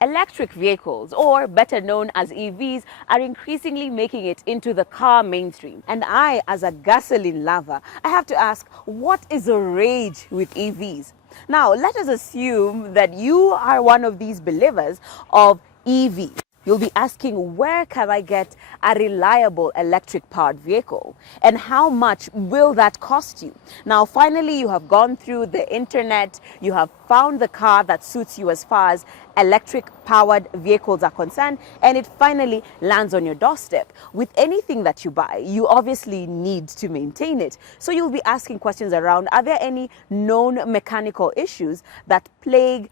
Electric vehicles, or better known as EVs, are increasingly making it into the car mainstream. And I, as a gasoline lover, I have to ask, what is the rage with EVs? Now, let us assume that you are one of these believers of EVs. You'll be asking, where can I get a reliable electric powered vehicle? And how much will that cost you? Now, finally, you have gone through the internet, you have found the car that suits you as far as electric powered vehicles are concerned, and it finally lands on your doorstep. With anything that you buy, you obviously need to maintain it. So you'll be asking questions around, are there any known mechanical issues that plague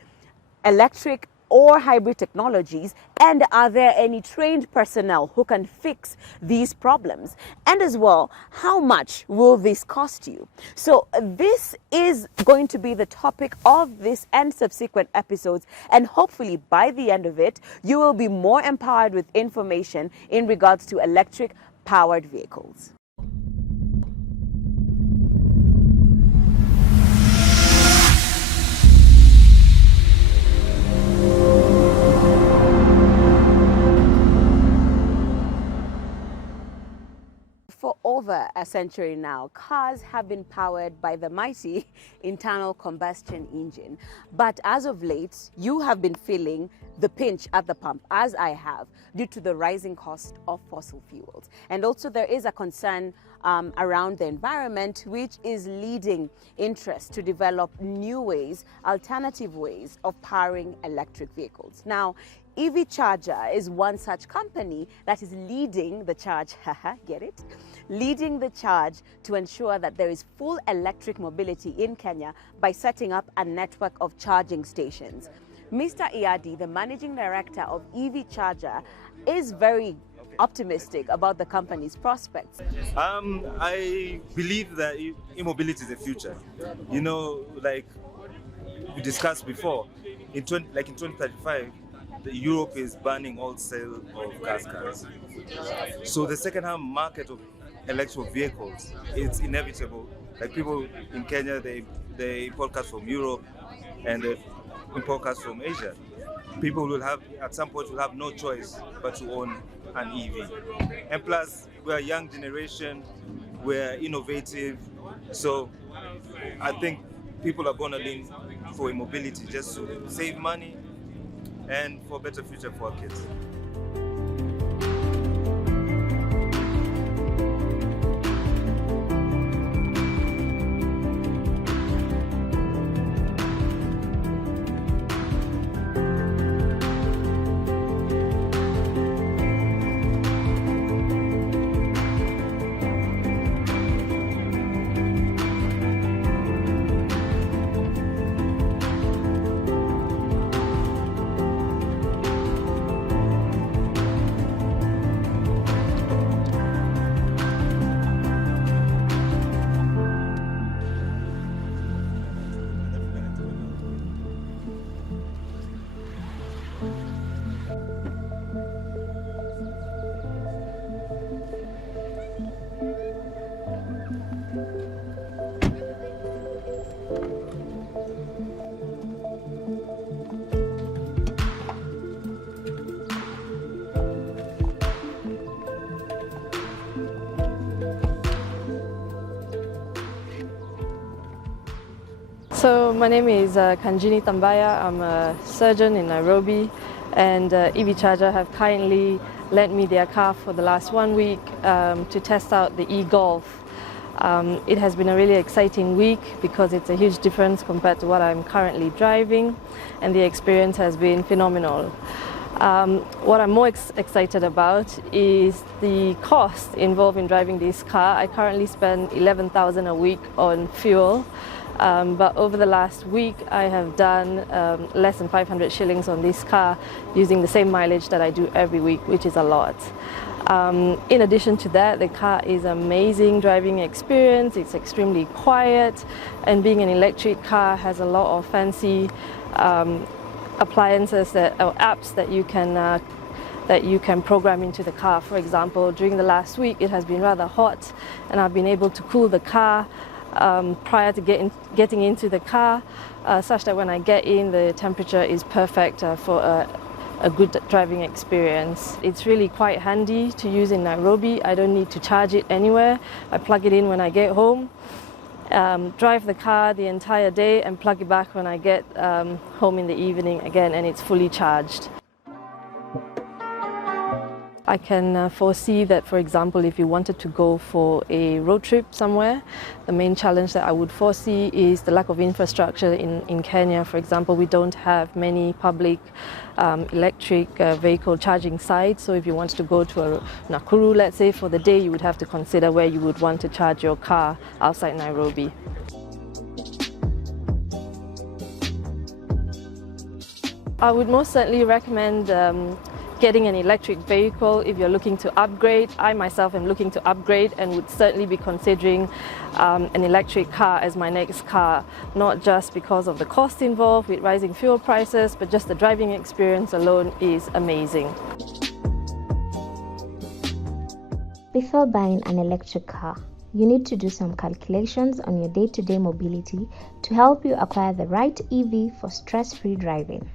electric or hybrid technologies, and are there any trained personnel who can fix these problems? And as well, how much will this cost you? So this is going to be the topic of this and subsequent episodes, and hopefully by the end of it, you will be more empowered with information in regards to electric powered vehicles. For over a century now, cars have been powered by the mighty internal combustion engine. But as of late, you have been feeling the pinch at the pump, as I have, due to the rising cost of fossil fuels. And also there is a concern around the environment, which is leading interest to develop new ways, alternative ways of powering electric vehicles. Now, EV Charger is one such company that is leading the charge, get it? Leading the charge to ensure that there is full electric mobility in Kenya by setting up a network of charging stations. Mr. Iadi, the managing director of EV Charger, is very optimistic about the company's prospects. I believe that e-mobility is the future. You know, like we discussed before, in 2035, Europe is banning all sale of gas cars. So the second-hand market of electric vehicles, it's inevitable. Like people in Kenya, they import cars from Europe and they import cars from Asia. People will have, at some point, will have no choice but to own an EV. And plus, we're a young generation, we're innovative, so I think people are going to lean for mobility just to save money and for a better future for our kids. So my name is Kanjini Tambaya. I'm a surgeon in Nairobi, and EV Charger have kindly lent me their car for the last 1 week to test out the e-Golf. It has been a really exciting week because it's a huge difference compared to what I'm currently driving, and the experience has been phenomenal. What I'm more excited about is the cost involved in driving this car. I currently spend 11,000 a week on fuel. But over the last week, I have done less than 500 shillings on this car using the same mileage that I do every week, which is a lot. In addition to that, the car is an amazing driving experience. It's extremely quiet, and being an electric car has a lot of fancy appliances or apps that you can program into the car. For example, during the last week, it has been rather hot, and I've been able to cool the car prior to getting into the car, such that when I get in, the temperature is perfect for a good driving experience. It's really quite handy to use in Nairobi. I don't need to charge it anywhere. I plug it in when I get home, drive the car the entire day and plug it back when I get home in the evening again, and it's fully charged. I can foresee that, for example, if you wanted to go for a road trip somewhere, the main challenge that I would foresee is the lack of infrastructure in Kenya. For example, we don't have many public electric vehicle charging sites. So if you wanted to go to a Nakuru, let's say, for the day, you would have to consider where you would want to charge your car outside Nairobi. I would most certainly recommend getting an electric vehicle if you're looking to upgrade. I myself am looking to upgrade and would certainly be considering an electric car as my next car, not just because of the cost involved with rising fuel prices, but just the driving experience alone is amazing. Before buying an electric car, you need to do some calculations on your day-to-day mobility to help you acquire the right EV for stress-free driving.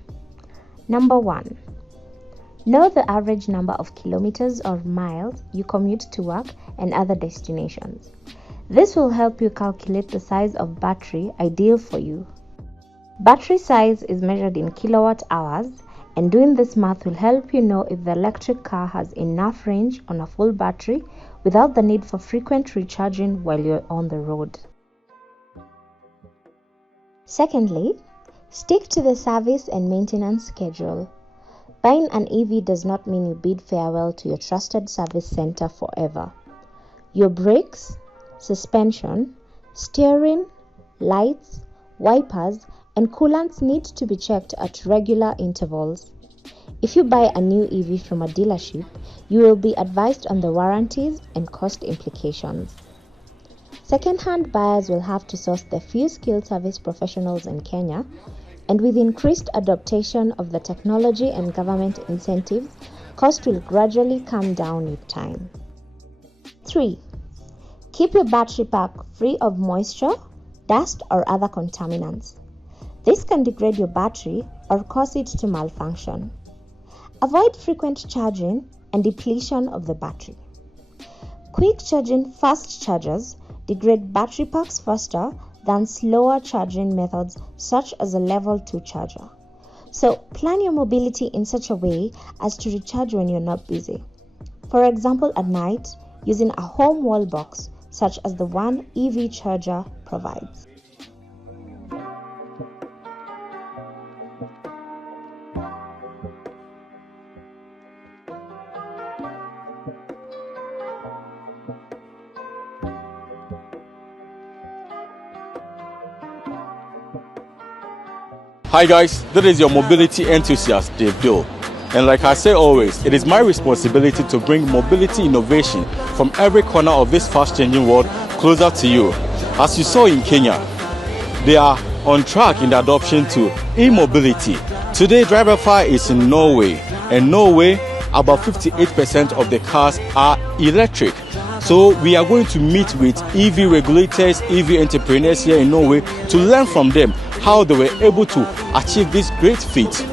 Number 1. Know the average number of kilometers or miles you commute to work and other destinations. This will help you calculate the size of battery ideal for you. Battery size is measured in kilowatt hours, and doing this math will help you know if the electric car has enough range on a full battery without the need for frequent recharging while you're on the road. Secondly, stick to the service and maintenance schedule. Buying an EV does not mean you bid farewell to your trusted service center forever. Your brakes, suspension, steering, lights, wipers, and coolants need to be checked at regular intervals. If you buy a new EV from a dealership, you will be advised on the warranties and cost implications. Second-hand buyers will have to source the few skilled service professionals in Kenya, and with increased adoption of the technology and government incentives, cost will gradually come down with time. 3. Keep your battery pack free of moisture, dust, or other contaminants. This can degrade your battery or cause it to malfunction. Avoid frequent charging and depletion of the battery. Quick charging fast chargers degrade battery packs faster than slower charging methods such as a level 2 charger. So plan your mobility in such a way as to recharge when you're not busy. For example, at night, using a home wall box such as the one EV charger provides. Hi guys, this is your mobility enthusiast, Dave Doe. And like I say always, it is my responsibility to bring mobility innovation from every corner of this fast-changing world closer to you. As you saw in Kenya, they are on track in the adoption to e-mobility. Today, Driverify is in Norway, and Norway, about 58% of the cars are electric. So we are going to meet with EV regulators, EV entrepreneurs here in Norway to learn from them how they were able to achieve this great feat.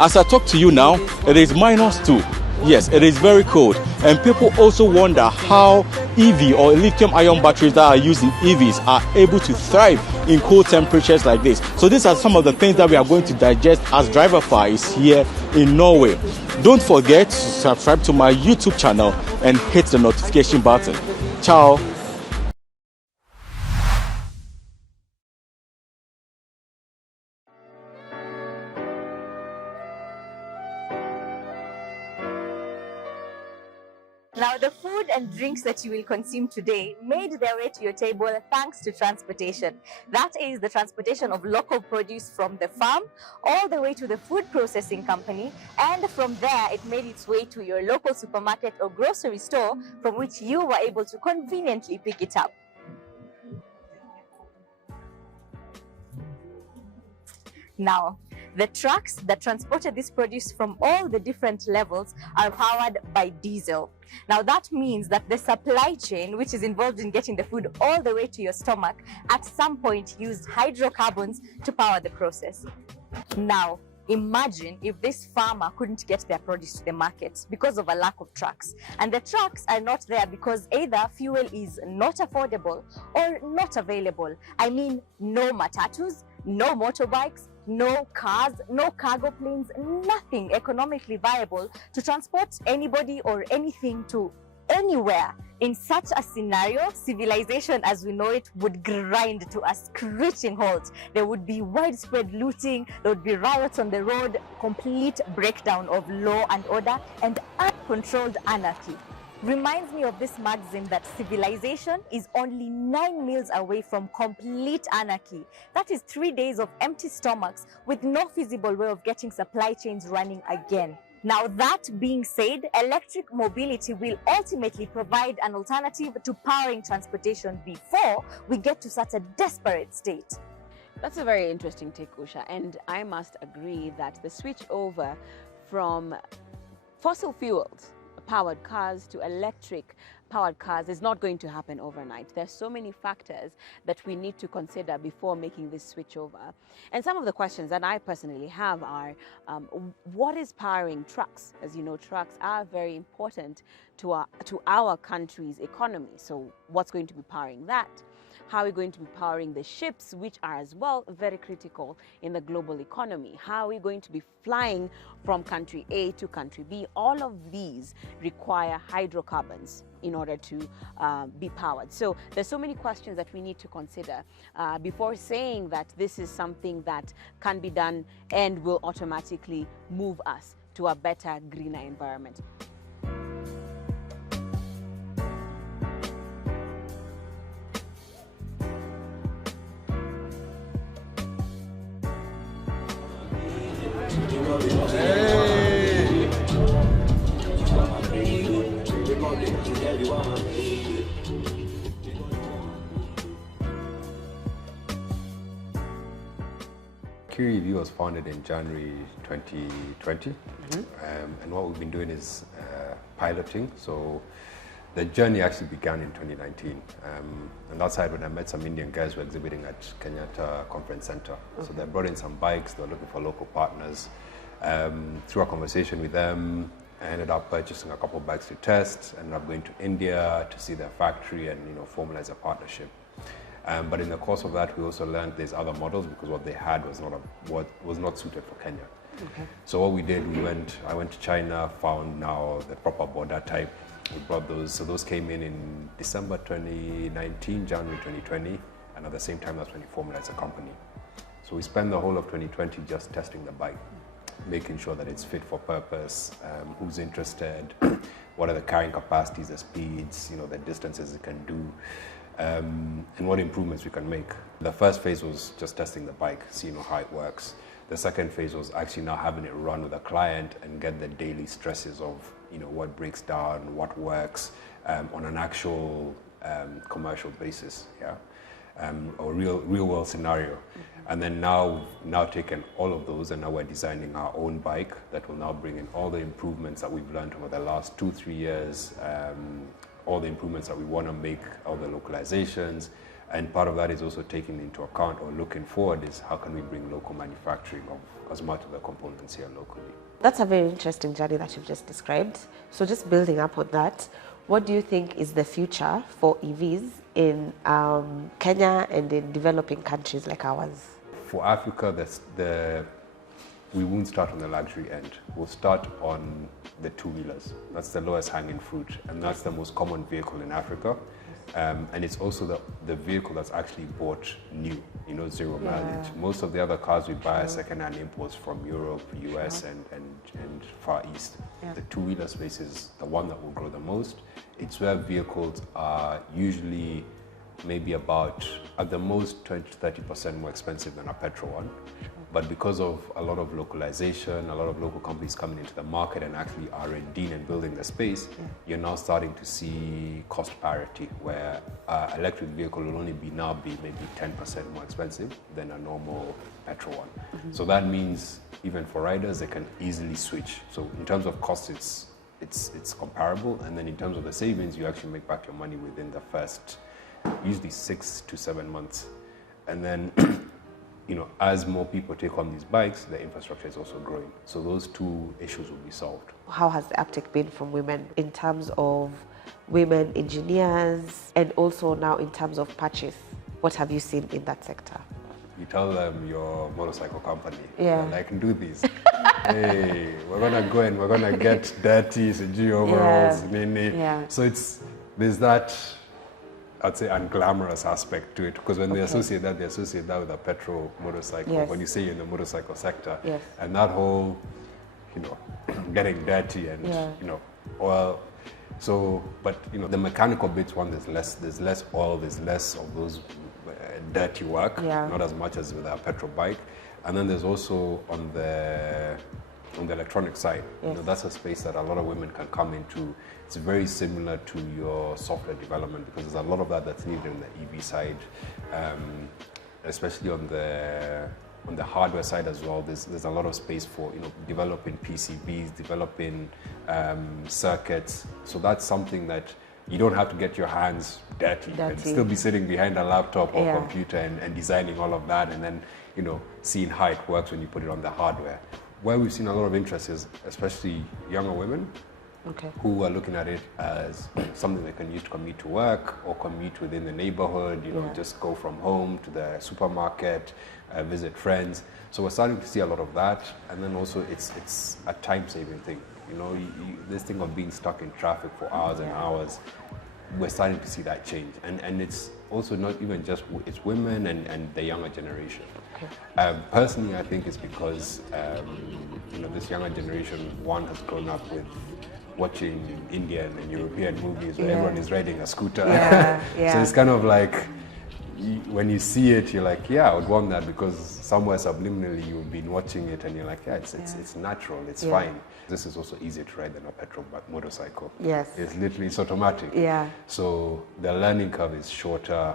As I talk to you now, it is -2. Yes, it is very cold. And people also wonder how EV or lithium-ion batteries that are used in EVs are able to thrive in cold temperatures like this. So these are some of the things that we are going to digest as Driverify is here in Norway. Don't forget to subscribe to my YouTube channel and hit the notification button. Ciao. Now, the food and drinks that you will consume today made their way to your table thanks to transportation. That is the transportation of local produce from the farm all the way to the food processing company, and from there it made its way to your local supermarket or grocery store, from which you were able to conveniently pick it up. Now, the trucks that transported this produce from all the different levels are powered by diesel. Now that means that the supply chain, which is involved in getting the food all the way to your stomach, at some point used hydrocarbons to power the process. Now, Imagine if this farmer couldn't get their produce to the market because of a lack of trucks. And the trucks are not there because either fuel is not affordable or not available. I mean, no matatus, no motorbikes, no cars, no cargo planes, nothing economically viable to transport anybody or anything to anywhere. In such a scenario, civilization as we know it would grind to a screeching halt. There would be widespread looting, there would be riots on the road, complete breakdown of law and order, and uncontrolled anarchy. Reminds me of this maxim that civilization is only 9 meals away from complete anarchy. That is 3 days of empty stomachs with no feasible way of getting supply chains running again. Now, that being said, electric mobility will ultimately provide an alternative to powering transportation before we get to such a desperate state. That's a very interesting take, Usha, and I must agree that the switch over from fossil fuels powered cars to electric powered cars is not going to happen overnight. There's so many factors that we need to consider before making this switch over. And some of the questions that I personally have are, what is powering trucks? As you know, trucks are very important to our country's economy. So what's going to be powering that? How are we going to be powering the ships, which are as well very critical in the global economy? How are we going to be flying from country A to country B? All of these require hydrocarbons in order to be powered. So there's so many questions that we need to consider before saying that this is something that can be done and will automatically move us to a better, greener environment. QEV was founded in January 2020, and what we've been doing is piloting. So the journey actually began in 2019, and outside when I met some Indian guys who were exhibiting at Kenyatta Conference Center. So they brought in some bikes, they were looking for local partners. Through a conversation with them, I ended up purchasing a couple of bikes to test, ended up going to India to see their factory and formalize a partnership. But in the course of that, we also learned there's other models because what they had was not suited for Kenya. Okay. So what we did, I went to China, found now the proper border type. We brought those, so those came in December 2019, January 2020, and at the same time that's when we formalized the company. So we spent the whole of 2020 just testing the bike, making sure that it's fit for purpose, who's interested, what are the carrying capacities, the speeds, the distances it can do. And what improvements we can make. The first phase was just testing the bike, seeing how it works. The second phase was actually now having it run with a client and get the daily stresses of what breaks down, what works on an actual commercial basis, or real world scenario. And then now taken all of those, and now we're designing our own bike that will now bring in all the improvements that we've learned over the last 2-3 years. All the improvements that we want to make, all the localizations, and part of that is also taking into account or looking forward is how can we bring local manufacturing of as much of the components here locally. That's a very interesting journey that you've just described. So just building up on that, what do you think is the future for EVs in Kenya and in developing countries like ours? For Africa, we won't start on the luxury end. We'll start on the two-wheelers. That's the lowest hanging fruit, and that's the most common vehicle in Africa. And it's also the vehicle that's actually bought new, zero mileage. Most of the other cars we buy are second-hand imports from Europe, US, and Far East. The two-wheeler space is the one that will grow the most. It's where vehicles are usually maybe about, at the most, 20 to 30% more expensive than a petrol one. But because of a lot of localization, a lot of local companies coming into the market and actually R&D and building the space, you're now starting to see cost parity, where an electric vehicle will only be maybe 10% more expensive than a normal petrol one. So that means even for riders, they can easily switch. So in terms of cost, it's comparable, and then in terms of the savings, you actually make back your money within the first usually 6 to 7 months. And then as more people take on these bikes, the infrastructure is also growing. So those two issues will be solved. How has the uptake been from women in terms of women engineers and also now in terms of purchase? What have you seen in that sector? You tell them your motorcycle company, Yeah. like, do this. Hey, we're gonna go and we're gonna get dirty CG overalls, Yeah. So there's that, I'd say, unglamorous aspect to it, because when they associate that with a petrol motorcycle. Yes. When you say you're in the motorcycle sector, Yes. and that whole, getting dirty and oil. So, but the mechanical bits one, there's less oil, there's less of those dirty work, not as much as with a petrol bike. And then there's also on the electronic side, that's a space that a lot of women can come into. It's very similar to your software development, because there's a lot of that's needed on the EV side, especially on the hardware side as well. There's a lot of space for developing PCBs, developing circuits. So that's something that you don't have to get your hands dirty. You can still be sitting behind a laptop or computer and designing all of that, and then seeing how it works when you put it on the hardware. Where we've seen a lot of interest is especially younger women who are looking at it as something they can use to commute to work or commute within the neighborhood, just go from home to the supermarket, visit friends. So we're starting to see a lot of that. And then also it's a time-saving thing. This thing of being stuck in traffic for hours and hours, we're starting to see that change. And it's also not even just, it's women and the younger generation. Personally, I think it's because, this younger generation, one, has grown up with watching Indian and European movies where everyone is riding a scooter. So it's kind of like, when you see it, you're like, I would want that, because somewhere subliminally you've been watching it and you're like, it's natural, it's fine. This is also easier to ride than a petrol motorcycle. Yes. It's automatic. So the learning curve is shorter.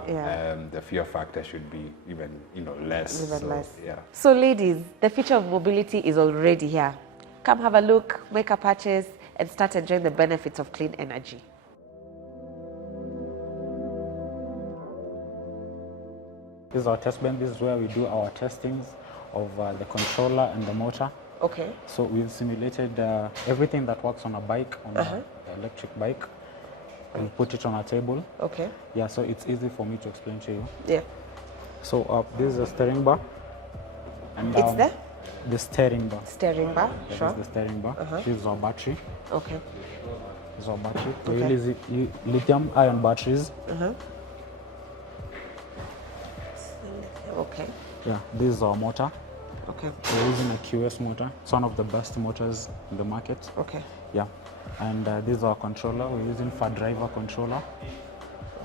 The fear factor should be even less. So ladies, the future of mobility is already here. Come have a look, make a purchase, and start enjoying the benefits of clean energy. This is our test bench. This is where we do our testings of the controller and the motor. Okay. So we've simulated everything that works on a bike, on an electric bike. We put it on a table. Okay. Yeah, so it's easy for me to explain to you. Yeah. So this is a steering bar. And, it's there? The steering bar. Steering bar, Yeah, sure. this is the steering bar. This is our battery. Okay. This is our battery. We use lithium-ion batteries. Okay. Yeah, this is our motor. Okay. We're using a QS motor. It's one of the best motors in the market. Okay. Yeah. And this is our controller. We're using for driver controller.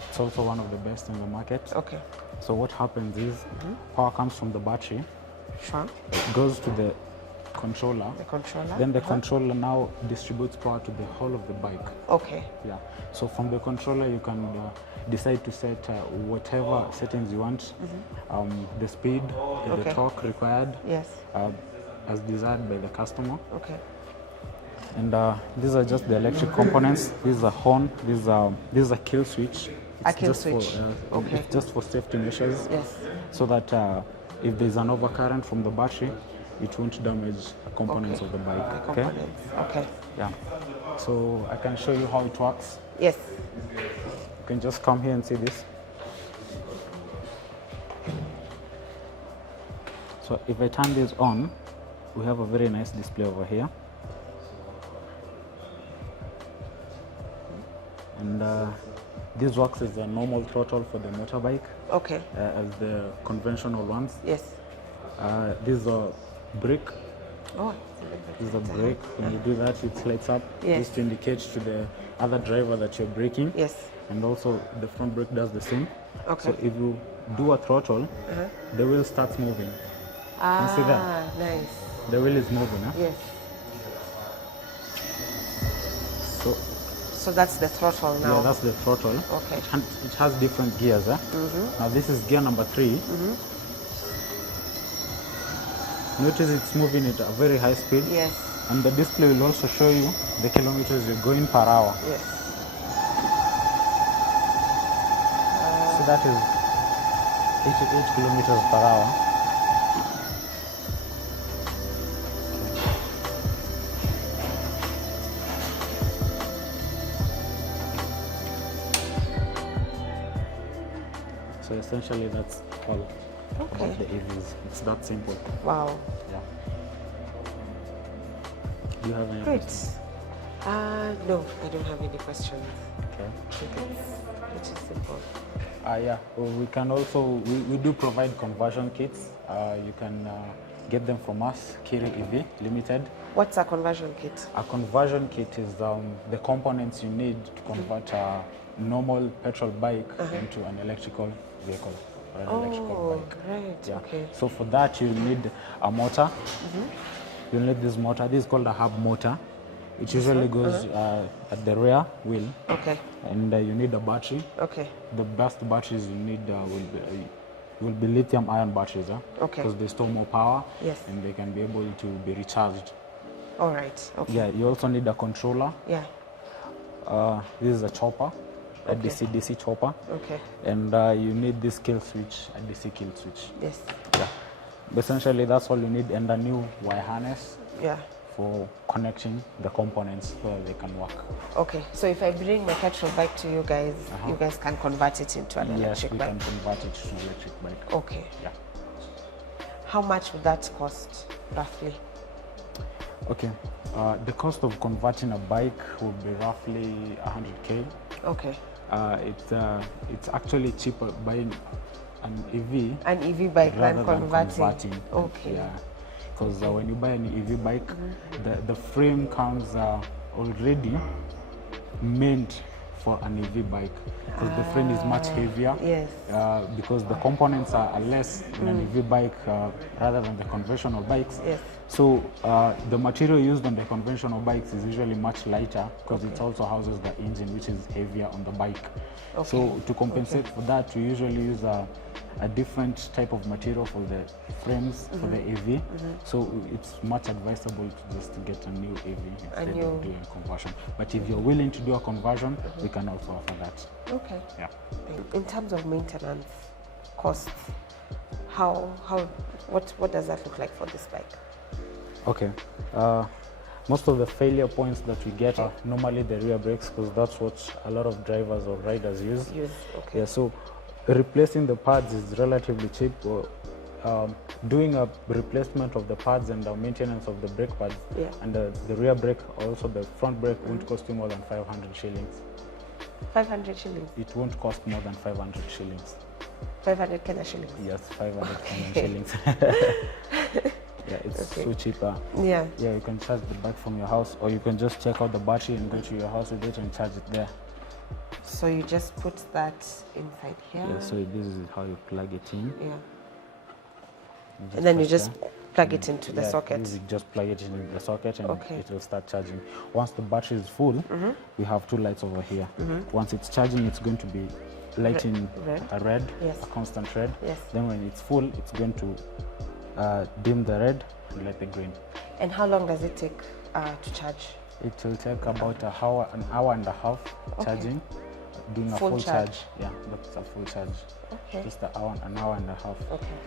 It's also one of the best in the market. Okay. So what happens is power comes from the battery. Sure. It goes to the controller. The controller. Then the controller now distributes power to the whole of the bike. Okay. Yeah. So from the controller you can decide to set whatever settings you want. The speed, the torque required. Yes. As desired by the customer. Okay. And these are just the electric components. This is a horn. This is a kill switch. A kill switch. It's just for safety measures. Yes. So that if there's an overcurrent from the battery, it won't damage the components of the bike. The components. Okay. Yeah. So I can show you how it works. Yes. You can just come here and see this. So if I turn this on, we have a very nice display over here. And this works as a normal throttle for the motorbike. Okay. As the conventional ones. Yes. This is a brake. Oh. This is a brake. When you do that, it lights up. Yes. This indicates to the other driver that you're braking. Yes. And also the front brake does the same. Okay. So if you do a throttle, the wheel starts moving. Ah, you see that? Nice. The wheel is moving. Huh? Yes. So that's the throttle now. Yeah, that's the throttle. Okay. It has different gears. Now this is gear number 3. Notice it's moving at a very high speed. Yes. And the display will also show you the kilometers you're going per hour. Yes. So that is 88 kilometers per hour. essentially that's all Okay. about the EVs. It's that simple. Wow. Yeah. Do you have any Great. questions? No, I don't have any questions. Okay. Which is simple. Yeah, well, we can also, we do provide conversion kits. You can get them from us, Kiri EV Limited. What's a conversion kit? A conversion kit is the components you need to convert a normal petrol bike into an electrical vehicle or an electrical bike. Right. Yeah. Okay. So for that, you need a motor. You'll need this motor. This is called a hub motor. It usually goes at the rear wheel. Okay. And you need a battery. Okay. The best batteries you need will be lithium-ion batteries, Okay. because they store more power. Yes. And they can be able to be recharged. All right. Okay. Yeah, you also need a controller. Yeah. This is a chopper, a Okay. DC chopper. Okay. And you need this kill switch, a DC kill switch. Yes. Yeah. But essentially, that's all you need, and a new wire harness Yeah. for connecting the components so that they can work. Okay. So if I bring my petrol bike to you guys, you guys can convert it into an Yes, electric we bike. can convert it to an electric bike. Okay. Yeah. How much would that cost, roughly? Okay. The cost of converting a bike would be roughly 100K. Okay. It's actually cheaper buying an EV An EV bike rather than than converting. converting. Okay. Yeah. Because when you buy an EV bike, the frame comes already meant for an EV bike, because the frame is much heavier. Yes. Because the components are less in an EV bike rather than the conventional bikes. Yes. So the material used on the conventional bikes is usually much lighter, because it also houses the engine, which is heavier on the bike. Okay. So to compensate for that, we usually use a different type of material for the frames for the EV. So it's much advisable to just get a new EV instead of doing conversion. But if you're willing to do a conversion, we can also offer that. Okay. Yeah. In terms of maintenance costs, what does that look like for this bike? Okay. Most of the failure points that we get are normally the rear brakes, because that's what a lot of drivers or riders use. Okay. Yeah, so replacing the pads is relatively cheap. Doing a replacement of the pads and the maintenance of the brake pads and the rear brake, also the front brake, won't cost you more than 500 shillings. 500 shillings? It won't cost more than 500 shillings. 500 Kenya shillings? Yes, 500 Kenyan shillings. Yeah, it's so cheaper. Yeah. Yeah, you can charge the bike from your house, or you can just check out the battery and go to your house with it and charge it there. So you just put that inside here? Yeah, so this is how you plug it in. Yeah. And then you just plug it into the socket? You just plug it into the socket and it will start charging. Once the battery is full, we have two lights over here. Once it's charging, it's going to be lighting a red, a constant red. Yes. Then when it's full, it's going to dim the red and light the green. And how long does it take to charge? It will take about an hour and a half charging, doing a full charge. Yeah, that's a full charge. Okay. Just an hour and a half. Okay.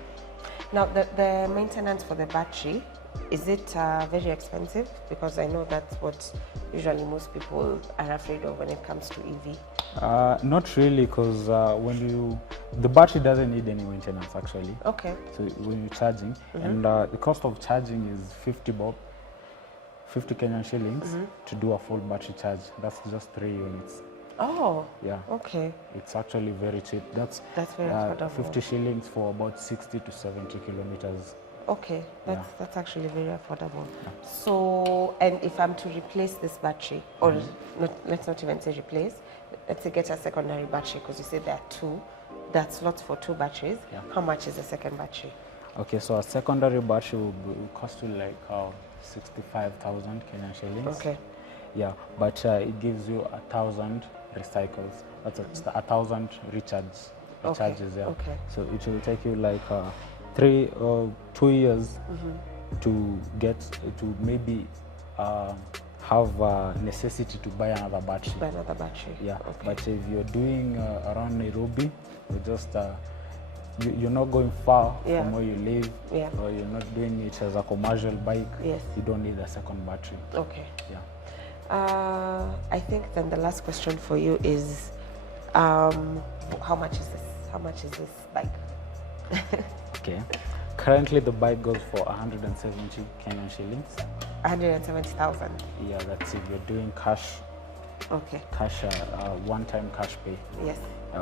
Now, the maintenance for the battery, is it very expensive? Because I know that's what usually most people are afraid of when it comes to EV. Not really, because the battery doesn't need any maintenance actually. Okay. So when you're charging, and the cost of charging is 50 Kenyan shillings to do a full battery charge. That's just 3 units. Oh. Yeah. Okay. It's actually very cheap. That's very affordable. 50 shillings for about 60 to 70 kilometers. Okay, that's actually very affordable. Yeah. So, and if I'm to replace this battery, or let's not even say replace, let's say get a secondary battery, because you said there are two, that's slots for 2 batteries. Yeah. How much is the second battery? Okay, so a secondary battery will cost you like 65,000 Kenyan shillings. Okay. Yeah, but it gives you 1,000 recycles. That's 1,000 recharges. Yeah. Okay. So it will take you like 3 or 2 years to get to maybe have a necessity to buy another battery. Buy another battery. Yeah. Okay. But if you're doing around Nairobi, you just you're not going far from where you live, or you're not doing it as a commercial bike. Yes. You don't need a second battery. Okay. Yeah. I think then the last question for you is, how much is this? how much is this bike? Okay. Currently, the bike goes for 170 Kenyan shillings. 170,000. Yeah, that's if you're doing cash. Okay. Cash, one-time cash pay. Yes.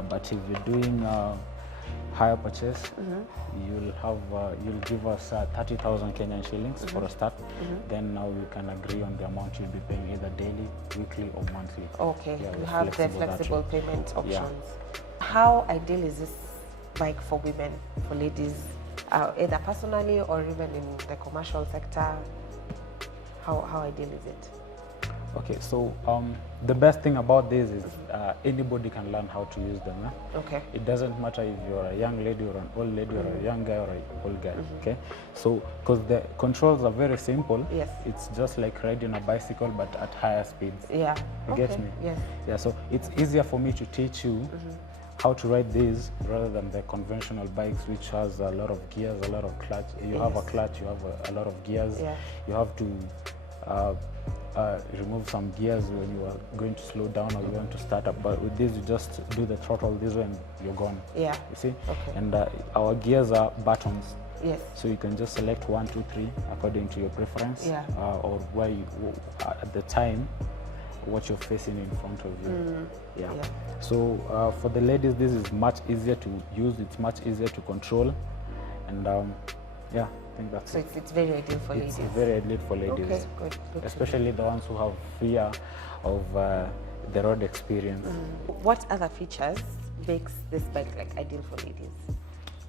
But if you're doing higher purchase, you'll give us 30,000 Kenyan shillings for a start. Then now you can agree on the amount you'll be paying either daily, weekly, or monthly. Okay. Yeah, you have the flexible payment options. Yeah. How ideal is this bike for women, for ladies, either personally or even in the commercial sector? How ideal is it? Okay, so the best thing about this is anybody can learn how to use them. Okay. It doesn't matter if you're a young lady or an old lady or a young guy or an old guy. Okay, so because the controls are very simple. Yes. It's just like riding a bicycle but at higher speeds. Yeah. You get me? Yes. Yeah. So it's easier for me to teach you how to ride these rather than the conventional bikes, which has a lot of gears, a lot of clutch. You have a clutch, you have a lot of gears. Yeah. You have to remove some gears when you are going to slow down or you want to start up. But with this, you just do the throttle this way and you're gone. Yeah. You see? Okay. And our gears are buttons. Yes. So you can just select 1, 2, 3 according to your preference. Yeah. Or where you at the time what you're facing in front of you. Yeah. So for the ladies, this is much easier to use. It's much easier to control, and yeah, I think that's so it's very ideal for ladies. It's very ideal for ladies. Okay, good. Especially the ones who have fear of the road experience. What other features makes this bike like ideal for ladies?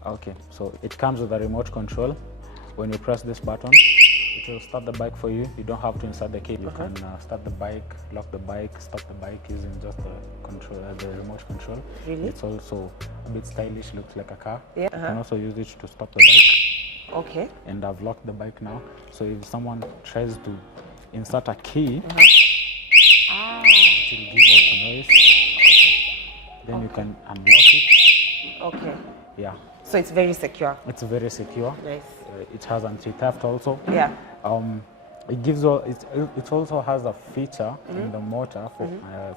Okay, so it comes with a remote control. When you press this button, it will start the bike for you. You don't have to insert the key. You can start the bike, lock the bike, stop the bike using just the control, the remote control. Really? It's also a bit stylish, looks like a car. Yeah. You can also use it to stop the bike. Okay. And I've locked the bike now. So if someone tries to insert a key, it will give out a noise. Then you can unlock it. Okay. Yeah. So it's very secure. It's very secure. Nice. It has anti-theft also. Yeah. It gives it also has a feature in the motor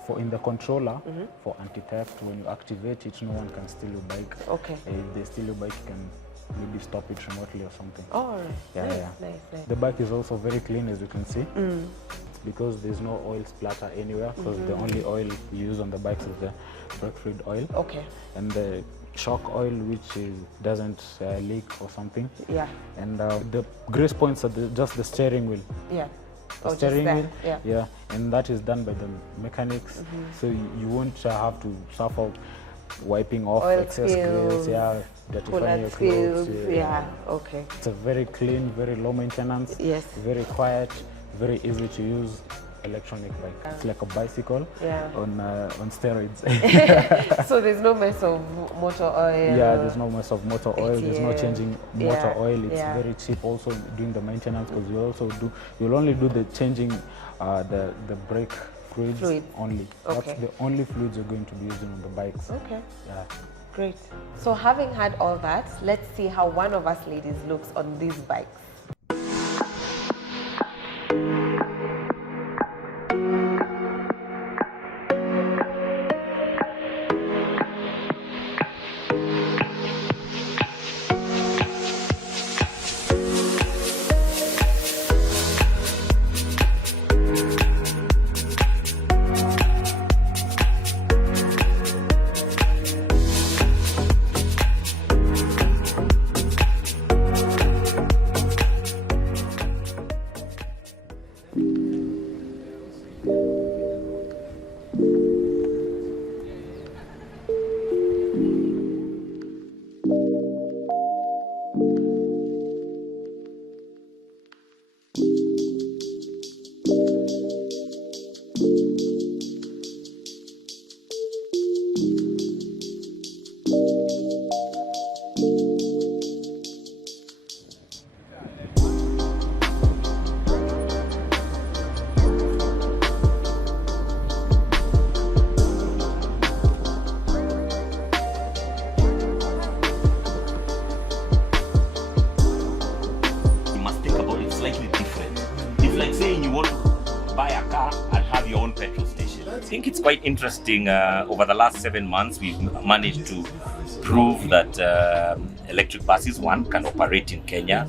for in the controller for anti-theft. When you activate it, no one can steal your bike. Okay. If they steal your bike, you can maybe stop it remotely or something. Oh, yeah, nice, yeah. nice. The bike is also very clean, as you can see, because there's no oil splatter anywhere. Because the only oil we use on the bikes is the brake fluid oil. Okay. And the shock oil, which doesn't leak or something. Yeah. And the grease points are just the steering wheel. Yeah. The steering wheel. Yeah. Yeah. And that is done by the mechanics. So you won't have to suffer wiping off oil excess spills, grease. Yeah. Dirtifying your clothes. Yeah. Okay. It's a very clean, very low maintenance. Yes. Very quiet, very easy to use electronic bike. It's like a bicycle on steroids. So there's no mess of motor oil. Yeah, there's no mess of motor oil. There's no changing motor oil. It's very cheap also doing the maintenance, because you'll only do the changing the brake fluids only. Okay. That's the only fluids you're going to be using on the bikes. Okay. Yeah. Great. So having had all that, let's see how one of us ladies looks on these bikes. I think it's quite interesting. Over the last 7 months, we've managed to prove that electric buses, one, can operate in Kenya,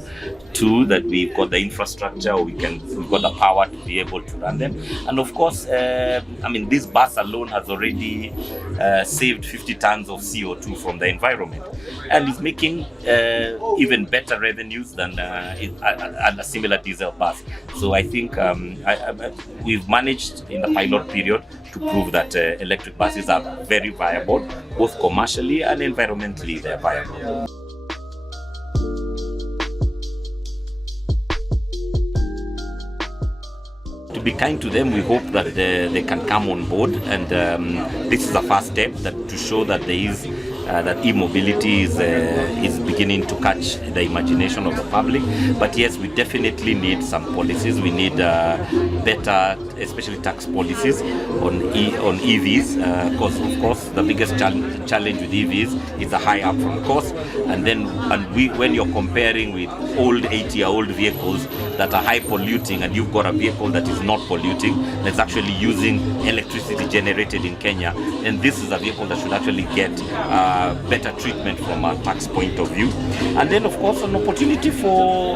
two, that we've got the infrastructure, or we've got the power to be able to run them, and of course, I mean, this bus alone has already saved 50 tons of CO2 from the environment, and is making even better revenues than a similar diesel bus. So I think we've managed in the pilot period to prove that electric buses are very viable, both commercially and environmentally they're viable. To be kind to them, we hope that they can come on board, and this is a first step to show that there is that e-mobility is beginning to catch the imagination of the public. But yes, we definitely need some policies. We need better, especially tax policies on EVs, because of course the biggest challenge with EVs is the high upfront cost, and when you're comparing with old 80-year-old vehicles that are high polluting, and you've got a vehicle that is not polluting, that's actually using electricity generated in Kenya, and this is a vehicle that should actually get better treatment from a tax point of view. And then of course an opportunity for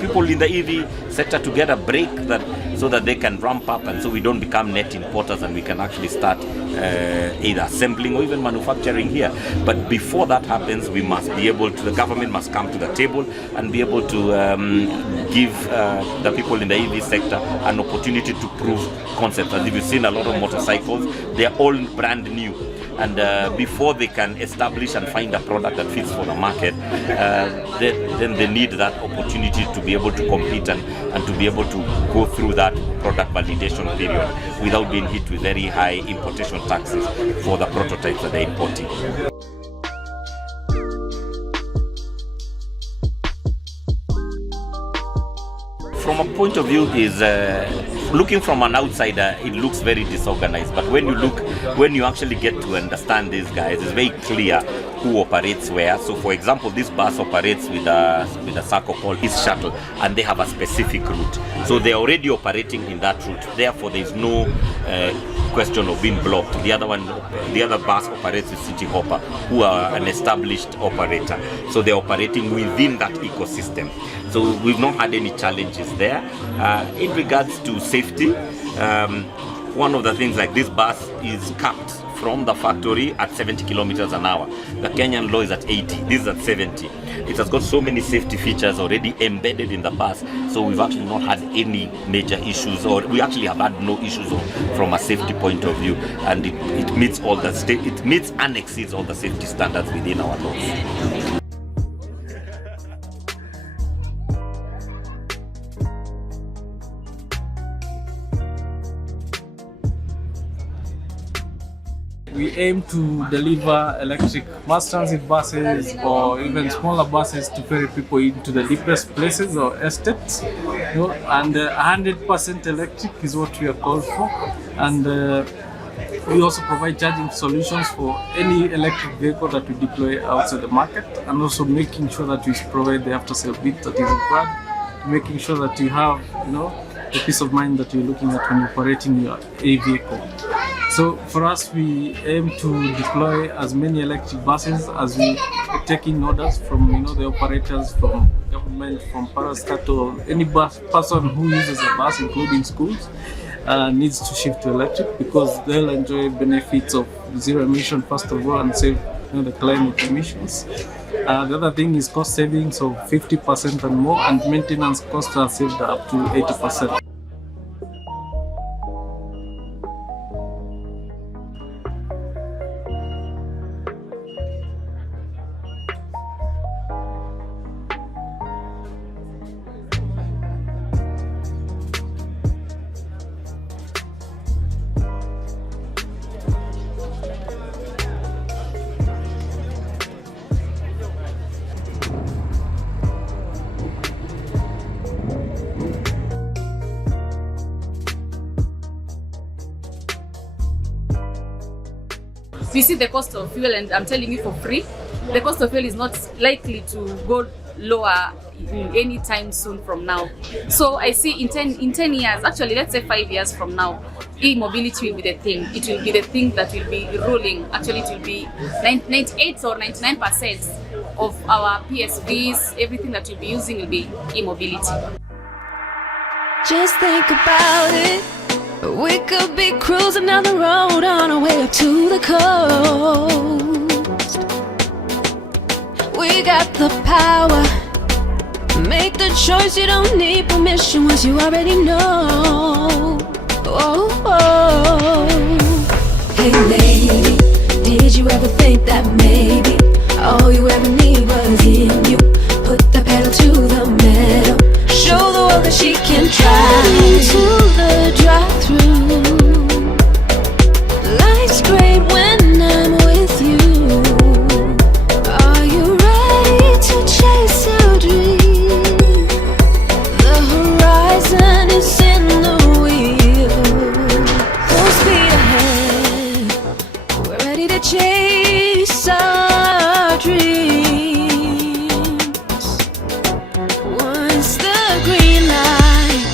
people in the EV sector to get a break, so that they can ramp up, and so we don't become net importers, and we can actually start either assembling or even manufacturing here. But before that happens, we must be able to, the government must come to the table and be able to give the people in the EV sector an opportunity to prove concepts. As if you've seen a lot of motorcycles, they're all brand new. And before they can establish and find a product that fits for the market, then they need that opportunity to be able to compete and to be able to go through that product validation period without being hit with very high importation taxes for the prototypes that they're importing. From a point of view is looking from an outsider, it looks very disorganized. But when you actually get to understand these guys, it's very clear who operates where. So, for example, this bus operates with a circle called East Shuttle, and they have a specific route. So they're already operating in that route. Therefore, there's no question of being blocked. The other bus operates with City Hopper, who are an established operator. So they're operating within that ecosystem. So we've not had any challenges there. In regards to safety, one of the things, like this bus is capped from the factory at 70 kilometers an hour. The Kenyan law is at 80, this is at 70. It has got so many safety features already embedded in the bus, so we've actually not had any major issues, or we actually have had no issues from a safety point of view, and it meets all the it meets and exceeds all the safety standards within our laws. We aim to deliver electric mass transit buses or even smaller buses to ferry people into the deepest places or estates. And 100% electric is what we are called for. And we also provide charging solutions for any electric vehicle that we deploy outside the market, and also making sure that we provide the after-sale bit that is required, making sure that you have, the peace of mind that you're looking at when operating your vehicle. So for us, we aim to deploy as many electric buses as we take in orders from the operators, from government, from parastatal, any person who uses a bus, including schools, needs to shift to electric, because they'll enjoy benefits of zero emission first of all, and save the climate emissions. The other thing is cost savings of 50% and more, and maintenance costs are saved up to 80%. You see the cost of fuel, and I'm telling you for free, the cost of fuel is not likely to go lower any time soon from now. So I see in 10 years, actually let's say 5 years from now, e-mobility will be the thing. It will be the thing that will be ruling. Actually, it will be 98 or 99% of our PSVs, everything that we'll be using will be e-mobility. Just think about it. We could be cruising down the road on our way up to the coast. We got the power. Make the choice, you don't need permission once you already know. Oh, oh. Hey lady, did you ever think that maybe all you ever need was in you? Put the pedal to the metal, show the world that she can drive to the drive-thru. Life's great when I'm with you. Are you ready to chase your dream? The horizon is in the wheel. Full speed ahead, we're ready to chase our dreams. Once the green light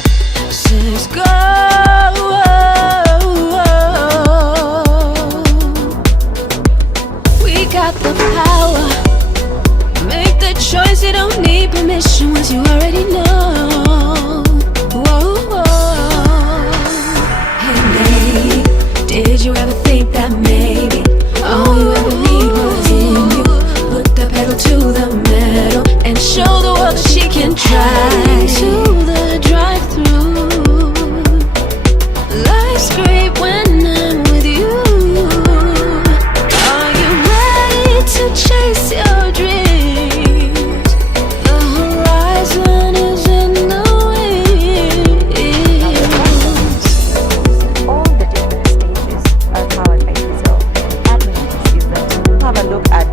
says go, we got the power. Make the choice, you don't need permission once you already know. Whoa, whoa. Hey lady, did you ever think that maybe all you ever need was in you? Put the pedal to the metal and show the world that she can drive to the drive-thru. Life's great when I'm with you. Are you ready to chase your dreams? The horizon is in the wings. All the different stages are powered by diesel. That means is that have a look at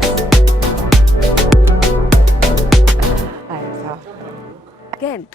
Again.